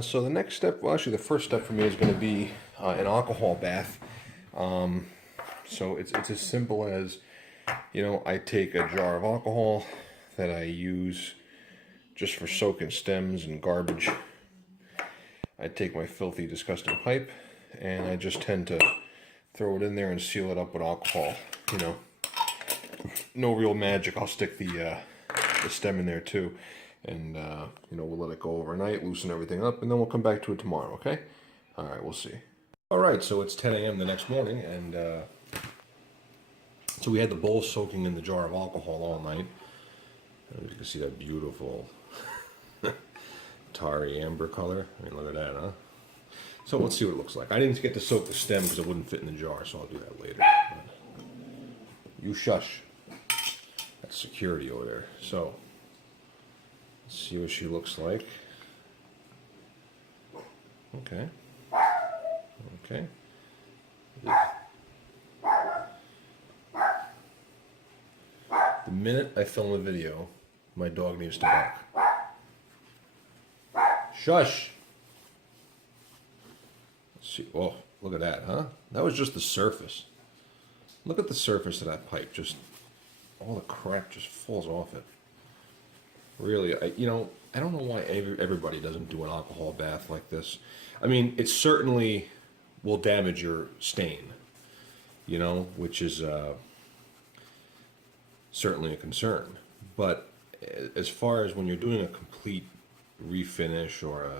So the next step, well, actually the first step for me is going to be an alcohol bath. So it's as simple as, I take a jar of alcohol that I use just for soaking stems and garbage. I take my filthy, disgusting pipe, and I just tend to throw it in there and seal it up with alcohol. No real magic. I'll stick the stem in there too, and we'll let it go overnight, loosen everything up, and then we'll come back to it tomorrow. Okay? All right, we'll see. All right, so it's 10 a.m. the next morning, and so we had the bowl soaking in the jar of alcohol all night. And you can see that beautiful tarry amber color. I mean, look at that, huh? So let's see what it looks like. I didn't get to soak the stem because it wouldn't fit in the jar, so I'll do that later. You shush. That's security over there. So, let's see what she looks like. Okay. Okay. The minute I film a video, my dog needs to bark. Shush! Let's see. Oh, look at that, huh? That was just the surface. Look at the surface of that pipe. Just all the crap just falls off it. Really, I don't know why everybody doesn't do an alcohol bath like this. I mean, it certainly will damage your stain, which is certainly a concern. But as far as when you're doing a complete refinish or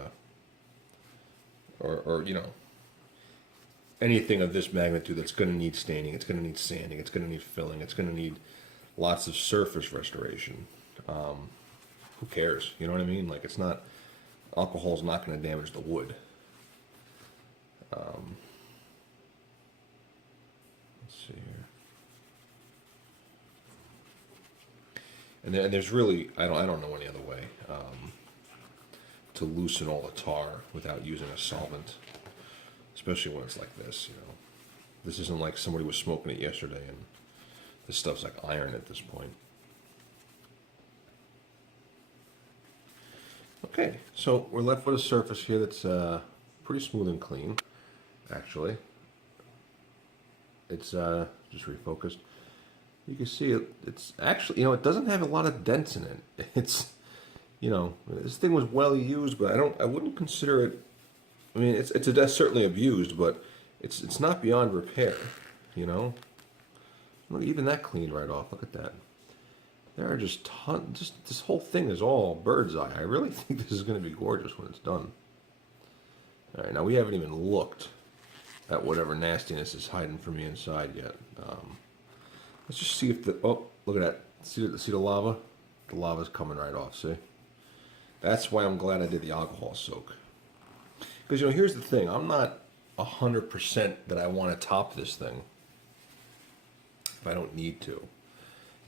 anything of this magnitude that's going to need staining, it's going to need sanding, it's going to need filling, it's going to need lots of surface restoration. Who cares? You know what I mean? Like, alcohol's not going to damage the wood. Let's see here. And there's really, I don't know any other way to loosen all the tar without using a solvent, especially when it's like this. This isn't like somebody was smoking it yesterday, and this stuff's like iron at this point. Okay, so we're left with a surface here that's pretty smooth and clean, actually. It's just refocused. You can see it's actually, it doesn't have a lot of dents in it. It's, this thing was well used, but I wouldn't consider it, I mean, it's certainly abused, but it's not beyond repair, Look, even that cleaned right off. Look at that. There are just tons, this whole thing is all bird's eye. I really think this is going to be gorgeous when it's done. All right, now we haven't even looked at whatever nastiness is hiding from the inside yet. Let's just see if oh, look at that. See the lava? The lava's coming right off, see? That's why I'm glad I did the alcohol soak. Because, here's the thing. I'm not 100% that I want to top this thing if I don't need to.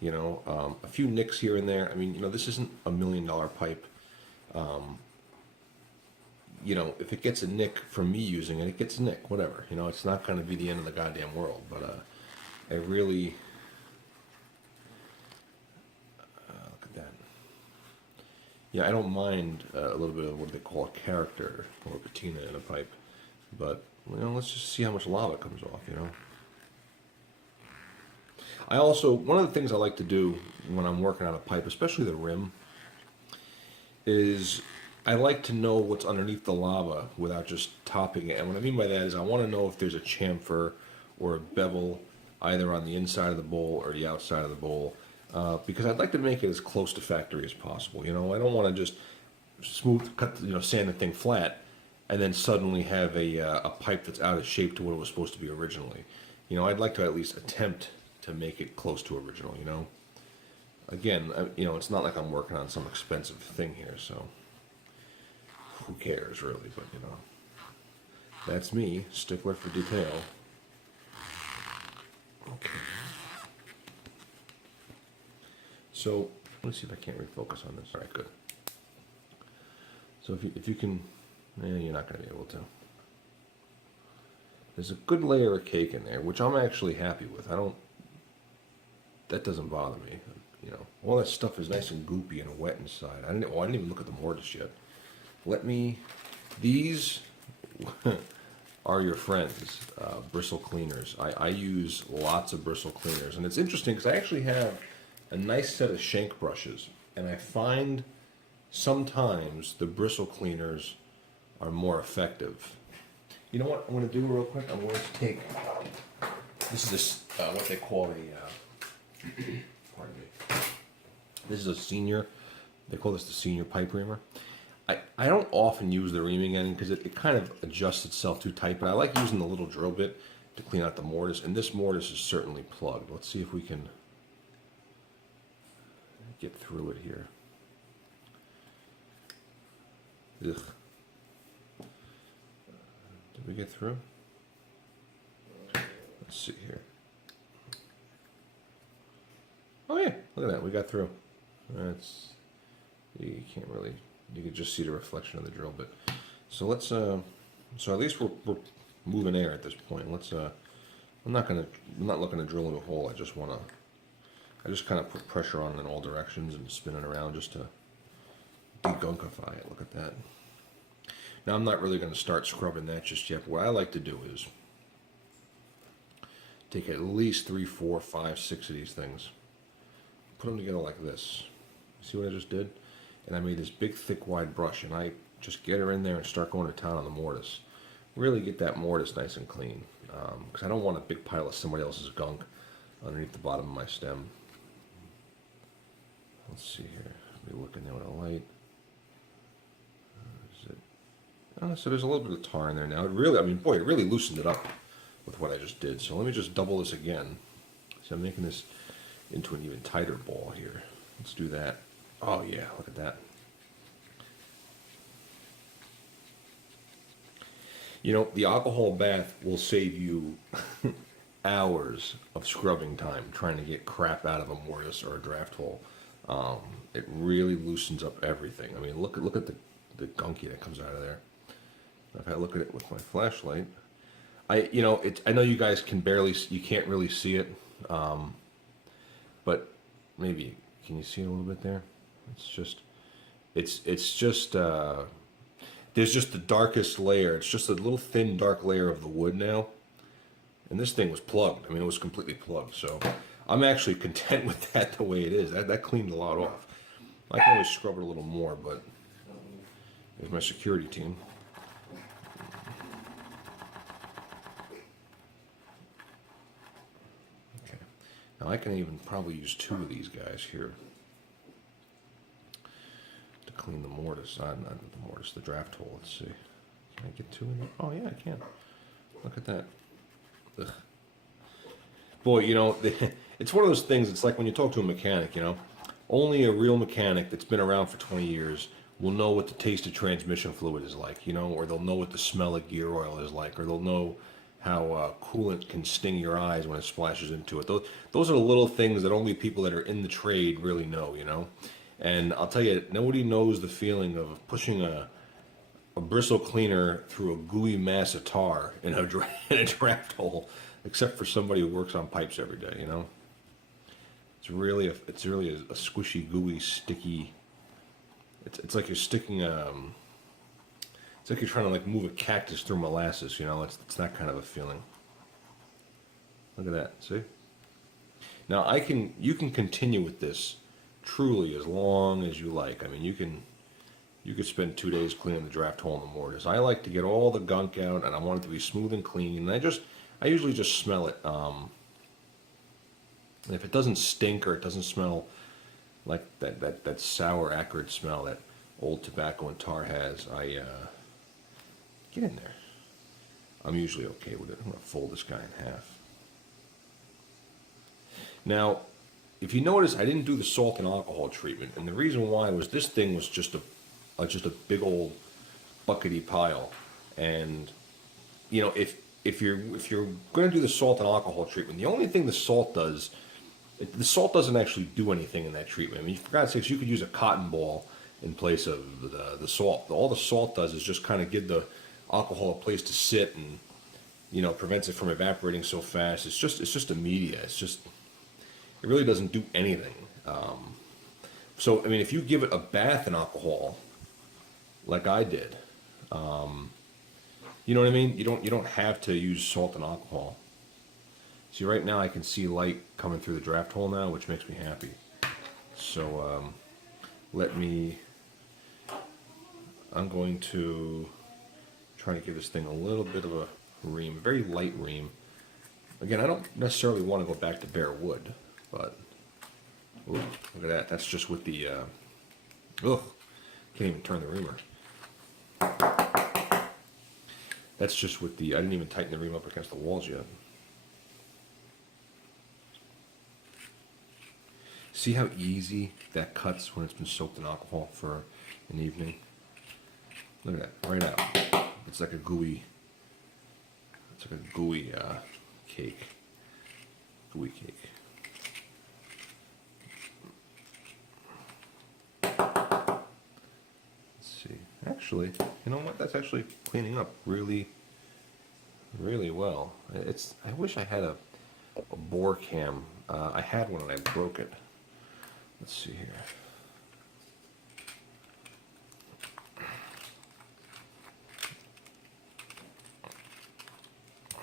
A few nicks here and there. I mean, this isn't $1 million pipe. If it gets a nick from me using it, it gets a nick, whatever. It's not going to be the end of the goddamn world. But I really, look at that. Yeah, I don't mind a little bit of what they call character or patina in a pipe. But, let's just see how much lava comes off, I also, one of the things I like to do when I'm working on a pipe, especially the rim, is I like to know what's underneath the lava without just topping it. And what I mean by that is I want to know if there's a chamfer or a bevel either on the inside of the bowl or the outside of the bowl, because I'd like to make it as close to factory as possible. I don't want to just sand the thing flat and then suddenly have a pipe that's out of shape to what it was supposed to be originally. I'd like to at least attempt to make it close to original, Again, it's not like I'm working on some expensive thing here, so who cares, really, but, that's me, stickler for detail. Okay. So, let me see if I can't refocus on this. All right, good. So if you can, you're not going to be able to. There's a good layer of cake in there, which I'm actually happy with. That doesn't bother me. All that stuff is nice and goopy and wet inside. I didn't even look at the mortise yet. Let me These are your friends, bristle cleaners. I use lots of bristle cleaners, and it's interesting because I actually have a nice set of shank brushes, and I find sometimes the bristle cleaners are more effective. You know what I'm going to do real quick? I'm going to take, this is this, what they call a, pardon me, this is a senior, they call this the senior pipe reamer. I don't often use the reaming end because it kind of adjusts itself too tight, but I like using the little drill bit to clean out the mortise, and this mortise is certainly plugged. Let's see if we can get through it here. Ugh. Did we get through? Let's see here. Oh yeah, look at that, we got through. That's, you can't really, you can just see the reflection of the drill bit. So let's, so at least we're moving air at this point. Let's, I'm not looking to drill in a hole. I just kind of put pressure on in all directions and spin it around just to degunkify it. Look at that. Now I'm not really going to start scrubbing that just yet. But what I like to do is take at least 3, 4, 5, 6 of these things, put them together like this. See what I just did? And I made this big, thick, wide brush, and I just get her in there and start going to town on the mortise. Really get that mortise nice and clean, because I don't want a big pile of somebody else's gunk underneath the bottom of my stem. Let's see here. Be looking there with a light. Is it? Oh, so there's a little bit of tar in there now. It really, I mean, boy, it really loosened it up with what I just did. So let me just double this again. So I'm making this into an even tighter ball here. Let's do that. Oh yeah, look at that. You know, the alcohol bath will save you hours of scrubbing time trying to get crap out of a mortise or a draft hole. It really loosens up everything. I mean, look at the gunky that comes out of there. If I look at it with my flashlight, I know you guys you can't really see it, but maybe can you see it a little bit there? It's just there's just the darkest layer. It's just a little thin, dark layer of the wood now. And this thing was plugged. I mean, it was completely plugged. So I'm actually content with that the way it is. That cleaned a lot off. I can always scrub it a little more, but there's my security team. Okay. Now I can even probably use 2 of these guys here to clean the mortise. Not the mortise, the draft hole. Let's see. Can I get 2 in there? Oh yeah, I can. Look at that. Ugh. Boy, you know, it's one of those things, it's like when you talk to a mechanic, you know, only a real mechanic that's been around for 20 years will know what the taste of transmission fluid is like, you know, or they'll know what the smell of gear oil is like, or they'll know how coolant can sting your eyes when it splashes into it. Those are the little things that only people that are in the trade really know, you know. And I'll tell you, nobody knows the feeling of pushing a bristle cleaner through a gooey mass of tar in a draft hole, except for somebody who works on pipes every day, you know. It's really a squishy, gooey, sticky. It's like you're sticking it's like you're trying to like move a cactus through molasses, you know. It's that kind of a feeling. Look at that, see? Now you can continue with this truly as long as you like. I mean, you could spend 2 days cleaning the draft hole in the mortise. I like to get all the gunk out, and I want it to be smooth and clean. And I usually just smell it. And if it doesn't stink or it doesn't smell like that sour, acrid smell that old tobacco and tar has, I get in there. I'm usually okay with it. I'm going to fold this guy in half. Now, if you notice, I didn't do the salt and alcohol treatment, and the reason why was this thing was just a big old buckety pile, and you know, if you're going to do the salt and alcohol treatment, the only thing the salt doesn't actually do anything in that treatment. I mean, for God's sakes, you could use a cotton ball in place of the salt. All the salt does is just kind of give the alcohol a place to sit, and you know, prevents it from evaporating so fast. It's just a media. It really doesn't do anything. So I mean, if you give it a bath in alcohol, like I did, You know what I mean? You don't have to use salt and alcohol. See, right now I can see light coming through the draft hole now, which makes me happy. So let me. I'm going to try to give this thing a little bit of a ream, very light ream. Again, I don't necessarily want to go back to bare wood, but ooh, look at that. That's just with the. Ugh, can't even turn the reamer. That's just with the. I didn't even tighten the ream up against the walls yet. See how easy that cuts when it's been soaked in alcohol for an evening? Look at that, right out. It's like a gooey, cake. Gooey cake. Let's see. Actually, you know what? That's actually cleaning up really, really well. I wish I had a bore cam. I had one and I broke it. Let's see here.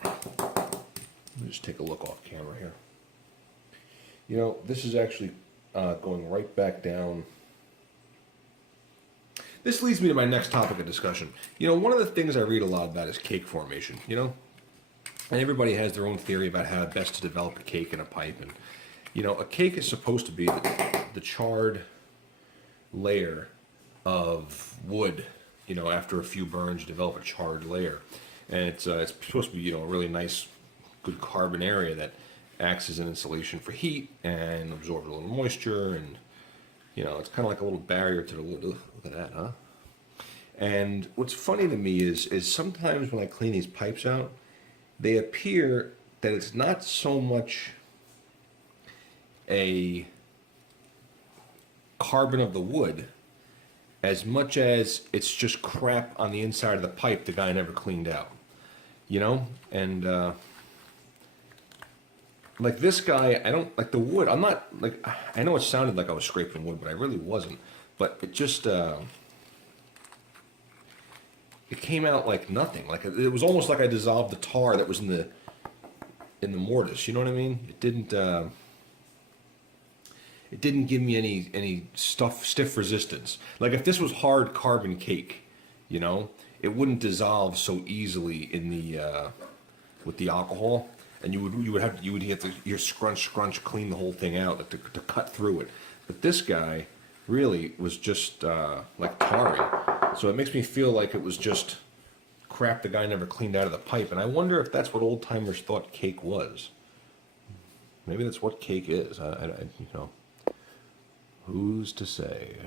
Let me just take a look off camera here. You know, this is actually going right back down. This leads me to my next topic of discussion. You know, one of the things I read a lot about is cake formation, you know? And everybody has their own theory about how best to develop a cake in a pipe. And, you know, a cake is supposed to be the charred layer of wood. You know, after a few burns, you develop a charred layer. And it's supposed to be, you know, a really nice, good carbon area that acts as an insulation for heat and absorbs a little moisture. And, you know, it's kind of like a little barrier to the wood. Ugh, look at that, huh? And what's funny to me is sometimes when I clean these pipes out, they appear that it's not so much a carbon of the wood as much as it's just crap on the inside of the pipe the guy never cleaned out, you know? And like this guy, I don't like the wood. I'm not like, I know it sounded like I was scraping wood, but I really wasn't. But it just it came out like nothing. Like it was almost like I dissolved the tar that was in the mortise. You know what I mean? It didn't give me any stiff resistance. Like if this was hard carbon cake, you know, it wouldn't dissolve so easily in the with the alcohol, and you would have to your scrunch clean the whole thing out to cut through it. But this guy really was just like tarry. So it makes me feel like it was just crap the guy never cleaned out of the pipe. And I wonder if that's what old timers thought cake was. Maybe that's what cake is. I you know. Who's to say?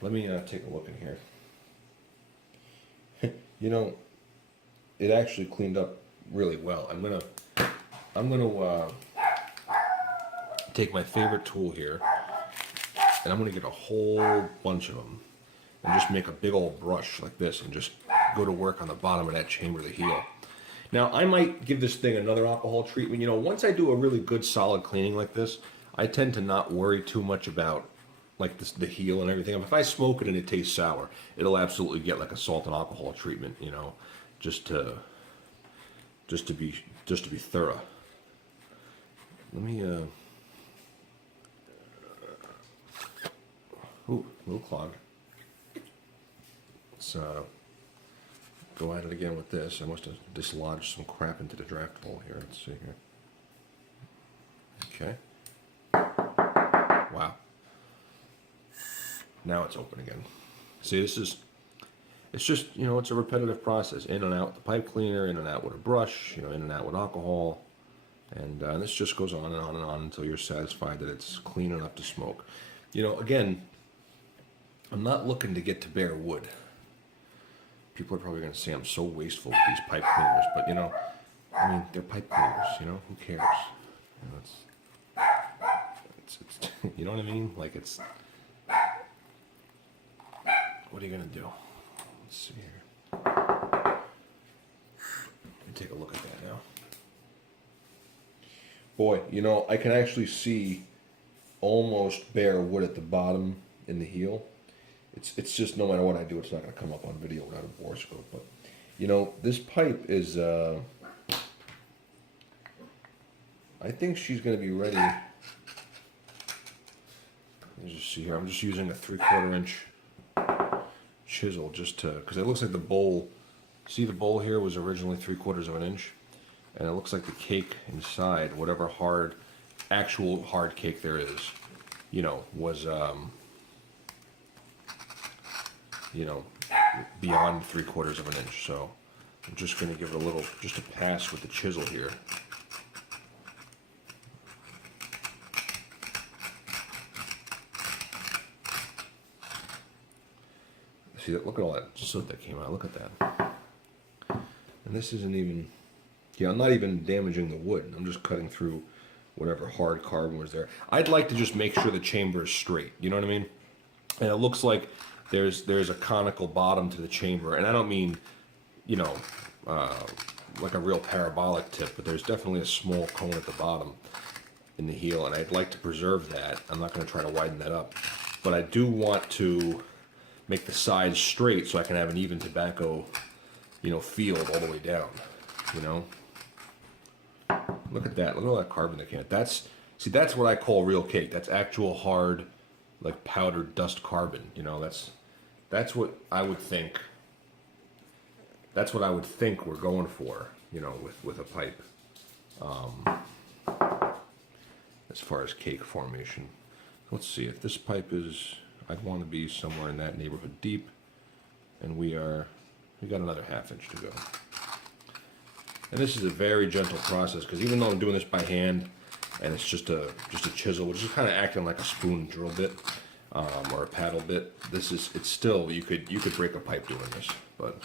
Let me take a look in here. You know, it actually cleaned up really well. I'm gonna take my favorite tool here, and I'm gonna get a whole bunch of them, and just make a big old brush like this, and just go to work on the bottom of that chamber of the heel. Now, I might give this thing another alcohol treatment. You know, once I do a really good solid cleaning like this, I tend to not worry too much about like the heel and everything. If I smoke it and it tastes sour, it'll absolutely get like a salt and alcohol treatment, you know, just to be thorough. Let me ooh, a little clogged. Let's go at it again with this. I must have dislodged some crap into the draft hole here. Let's see here. Okay. Wow. Now it's open again. See, it's just, you know, it's a repetitive process. In and out with the pipe cleaner, in and out with a brush, you know, in and out with alcohol. And this just goes on and on and on until you're satisfied that it's clean enough to smoke. You know, again, I'm not looking to get to bare wood. People are probably going to say I'm so wasteful with these pipe cleaners, but, you know, I mean, they're pipe cleaners, you know, who cares? You know, it's you know what I mean? Like it's, what are you gonna do? Let's see here. Let me take a look at that now. Boy, you know, I can actually see almost bare wood at the bottom in the heel. It's just no matter what I do, it's not going to come up on video without a borescope. But you know, this pipe is. I think she's going to be ready. Let me just see here. I'm just using a 3/4 inch chisel just to, because it looks like the bowl. See, the bowl here was originally 3/4 inch, and it looks like the cake inside, whatever actual hard cake there is, you know, was you know, beyond 3/4 inch. So I'm just going to give it just a pass with the chisel here. See that? Look at all that soot that came out. Look at that. And this isn't even. Yeah, I'm not even damaging the wood. I'm just cutting through whatever hard carbon was there. I'd like to just make sure the chamber is straight. You know what I mean? And it looks like there's a conical bottom to the chamber, and I don't mean, you know, like a real parabolic tip, but there's definitely a small cone at the bottom in the heel, and I'd like to preserve that. I'm not going to try to widen that up, but I do want to make the sides straight so I can have an even tobacco, you know, field all the way down, you know. Look at that. Look at all that carbon that came out. That's what I call real cake. That's actual hard, like powdered dust carbon, you know. That's what I would think. That's what I would think we're going for, you know, with a pipe. As far as cake formation. Let's see if this pipe is, I'd want to be somewhere in that neighborhood deep, and we got another 1/2 inch to go. And this is a very gentle process, because even though I'm doing this by hand, and it's just a chisel, which is kind of acting like a spoon drill bit, or a paddle bit, it's still, you could break a pipe doing this. But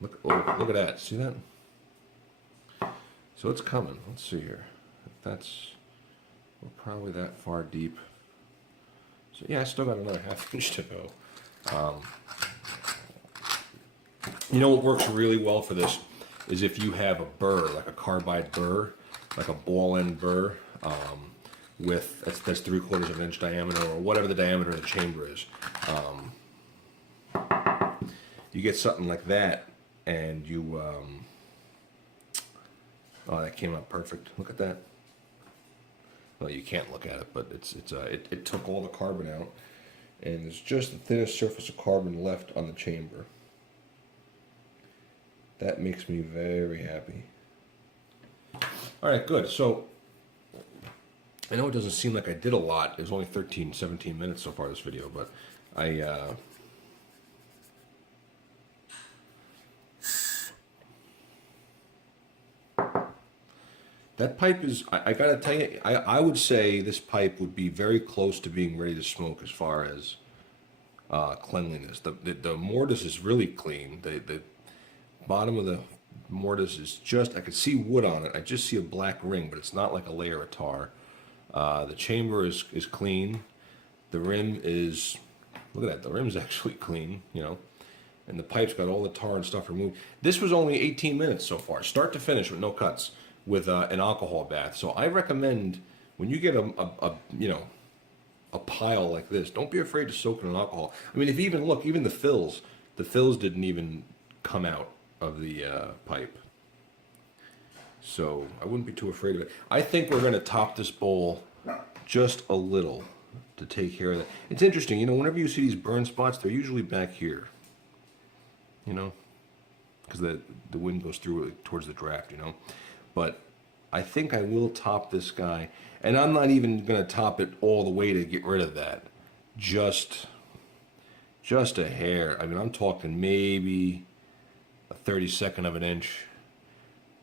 look at that, see that? So it's coming. Let's see here. We're probably that far deep. So yeah, I still got another 1/2 inch to go. You know what works really well for this is if you have a burr, like a carbide burr, like a ball end burr, that's 3/4 inch diameter, or whatever the diameter of the chamber is. You get something like that, and you, oh, that came out perfect. Look at that. Well, you can't look at it, but it took all the carbon out, and there's just the thinnest surface of carbon left on the chamber. That makes me very happy. All right, good. So I know it doesn't seem like I did a lot. It was only 17 minutes so far, this video, but that pipe is, I gotta tell you, I would say this pipe would be very close to being ready to smoke as far as cleanliness. The mortise is really clean. The bottom of the mortise is just, I could see wood on it. I just see a black ring, but it's not like a layer of tar. The chamber is clean. The rim is, look at that, the rim's actually clean, you know. And the pipe's got all the tar and stuff removed. This was only 18 minutes so far, start to finish with no cuts, with an alcohol bath. So I recommend, when you get a pile like this, don't be afraid to soak it in alcohol. I mean, if you even look, even the fills didn't even come out of the pipe. So I wouldn't be too afraid of it. I think we're going to top this bowl just a little to take care of that. It's interesting, you know, whenever you see these burn spots, they're usually back here, you know, because the wind goes through it towards the draft, you know. But I think I will top this guy, and I'm not even going to top it all the way to get rid of that. Just a hair. I mean, I'm talking maybe a 32nd of an inch,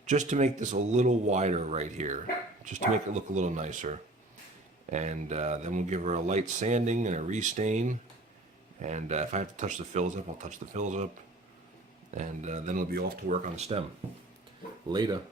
just to make this a little wider right here, just to make it look a little nicer. And then we'll give her a light sanding and a restain. And if I have to touch the fills up, I'll touch the fills up. And then it'll be off to work on the stem. Later.